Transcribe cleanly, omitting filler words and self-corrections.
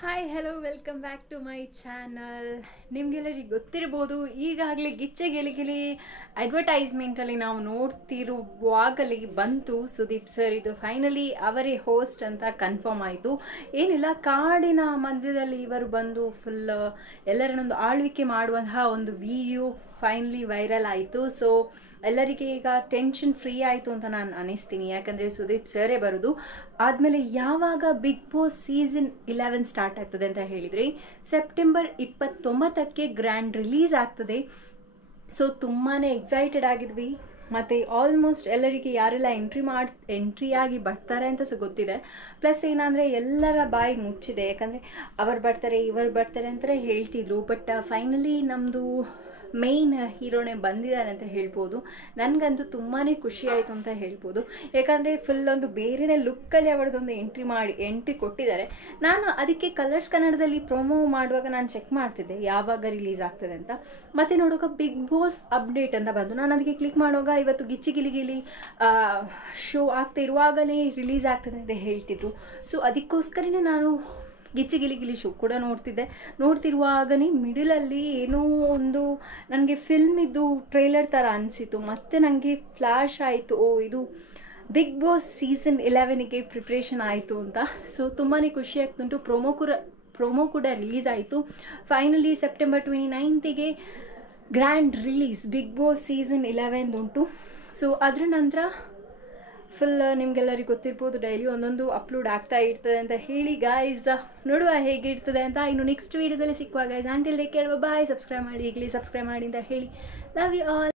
Hi hello welcome back to my channel. ನಿಮಗೆಲ್ಲರಿಗೆ ಗೊತ್ತಿರ್ಬೋದು, ಈಗಾಗಲೇ ಗಿಚ್ಚೆ ಗಿಲಿ ಅಡ್ವರ್ಟೈಸ್ಮೆಂಟಲ್ಲಿ ನಾವು ನೋಡ್ತಿರುವಾಗಲೇ ಬಂತು ಸುದೀಪ್ ಸರ್ ಇದು ಫೈನಲಿ ಅವರೇ ಹೋಸ್ಟ್ ಅಂತ ಕನ್ಫರ್ಮ್ ಆಯಿತು. ಏನಿಲ್ಲ, ಕಾಡಿನ ಮಧ್ಯದಲ್ಲಿ ಇವರು ಬಂದು ಫುಲ್ ಎಲ್ಲರನ್ನೊಂದು ಆಳ್ವಿಕೆ ಮಾಡುವಂತಹ ಒಂದು ವಿಡಿಯೋ ಫೈನಲಿ ವೈರಲ್ ಆಯಿತು. ಸೊ ಎಲ್ಲರಿಗೆ ಈಗ ಟೆನ್ಷನ್ ಫ್ರೀ ಆಯಿತು ಅಂತ ನಾನು ಅನಿಸ್ತೀನಿ, ಯಾಕಂದರೆ ಸುದೀಪ್ ಸರೇ ಬರೋದು. ಆದಮೇಲೆ ಯಾವಾಗ ಬಿಗ್ ಬಾಸ್ ಸೀಸನ್ 11 ಸ್ಟಾರ್ಟ್ ಆಗ್ತದೆ ಅಂತ ಹೇಳಿದರೆ ಸೆಪ್ಟೆಂಬರ್ 29ಕ್ಕೆ ಗ್ರ್ಯಾಂಡ್ ರಿಲೀಸ್ ಆಗ್ತದೆ. ಸೊ ತುಂಬಾ ಎಕ್ಸೈಟೆಡ್ ಆಗಿದ್ವಿ. ಮತ್ತು ಆಲ್ಮೋಸ್ಟ್ ಎಲ್ಲರಿಗೆ ಯಾರೆಲ್ಲ ಎಂಟ್ರಿ ಆಗಿ ಬರ್ತಾರೆ ಅಂತ ಸಹ ಗೊತ್ತಿದೆ. ಪ್ಲಸ್ ಏನಂದರೆ ಎಲ್ಲರ ಬಾಯಿ ಮುಚ್ಚಿದೆ, ಯಾಕಂದರೆ ಅವರು ಬರ್ತಾರೆ ಇವರು ಬರ್ತಾರೆ ಅಂತಲೇ ಹೇಳ್ತಿದ್ರು. ಬಟ್ ಫೈನಲಿ ನಮ್ಮದು ಮೇಯ್ನ್ ಹೀರೋನೇ ಬಂದಿದ್ದಾನೆ ಅಂತ ಹೇಳ್ಬೋದು. ನನಗಂತೂ ತುಂಬಾ ಖುಷಿ ಆಯಿತು ಅಂತ ಹೇಳ್ಬೋದು, ಯಾಕಂದರೆ ಫುಲ್ ಒಂದು ಬೇರೆನೇ ಲುಕ್ಕಲ್ಲಿ ಅವರದೊಂದು ಎಂಟ್ರಿ ಕೊಟ್ಟಿದ್ದಾರೆ. ನಾನು ಅದಕ್ಕೆ ಕಲರ್ಸ್ ಕನ್ನಡದಲ್ಲಿ ಪ್ರೊಮೋ ಮಾಡುವಾಗ ನಾನು ಚೆಕ್ ಮಾಡ್ತಿದ್ದೆ ಯಾವಾಗ ರಿಲೀಸ್ ಆಗ್ತದೆ ಅಂತ. ಮತ್ತು ನೋಡುವಾಗ ಬಿಗ್ ಬಾಸ್ ಅಪ್ಡೇಟ್ ಅಂತ ಬಂತು. ನಾನು ಅದಕ್ಕೆ ಕ್ಲಿಕ್ ಮಾಡುವಾಗ ಇವತ್ತು ಗಿಚ್ಚಿ ಗಿಲಿ ಶೋ ಆಗ್ತಾ ಇರುವಾಗಲೇ ರಿಲೀಸ್ ಆಗ್ತದೆ ಅಂತ ಹೇಳ್ತಿದ್ರು. ಸೊ ಅದಕ್ಕೋಸ್ಕರನೇ ನಾನು ಗಿಚ್ಚಿ ಗಿಲಿ ಶೋ ಕೂಡ ನೋಡ್ತಿರುವಾಗನೇ ಮಿಡಲಲ್ಲಿ ಏನೋ ಒಂದು ನನಗೆ ಫಿಲ್ಮ್ ಇದ್ದು ಟ್ರೈಲರ್ ಥರ ಅನಿಸಿತು. ಮತ್ತು ನನಗೆ ಫ್ಲ್ಯಾಶ್ ಆಯಿತು, ಓ ಇದು ಬಿಗ್ ಬಾಸ್ ಸೀಸನ್ 11ಗೆ ಪ್ರಿಪ್ರೇಷನ್ ಆಯಿತು ಅಂತ. ಸೊ ತುಂಬಾ ಖುಷಿ ಆಗ್ತುಂಟು. ಪ್ರೊಮೋ ಕೂಡ ರಿಲೀಸ್ ಆಯಿತು. ಫೈನಲಿ ಸೆಪ್ಟೆಂಬರ್ 29ಗೆ grand release big boss season 11 ಉಂಟು. ಸೊ ಅದರ ನಂತರ ಫುಲ್ ನಿಮಗೆಲ್ಲರಿಗೂ ಗೊತ್ತಿರ್ಬೋದು, ಡೈಲಿ ಒಂದೊಂದು ಅಪ್ಲೋಡ್ ಆಗ್ತಾ ಇರ್ತದೆ ಅಂತ ಹೇಳಿ. ಗಾಯ್ಸ್ ನೋಡುವ ಹೇಗಿರ್ತದೆ ಅಂತ. ಇನ್ನು ನೆಕ್ಸ್ಟ್ ವೀಡಿಯೋದಲ್ಲಿ ಸಿಕ್ಕುವ guys. Until take care, bye. Subscribe ಮಾಡಿ, ಈಗಲೇ ಸಬ್ಸ್ಕ್ರೈಬ್ ಮಾಡಿ ಅಂತ ಹೇಳಿ. Love you all.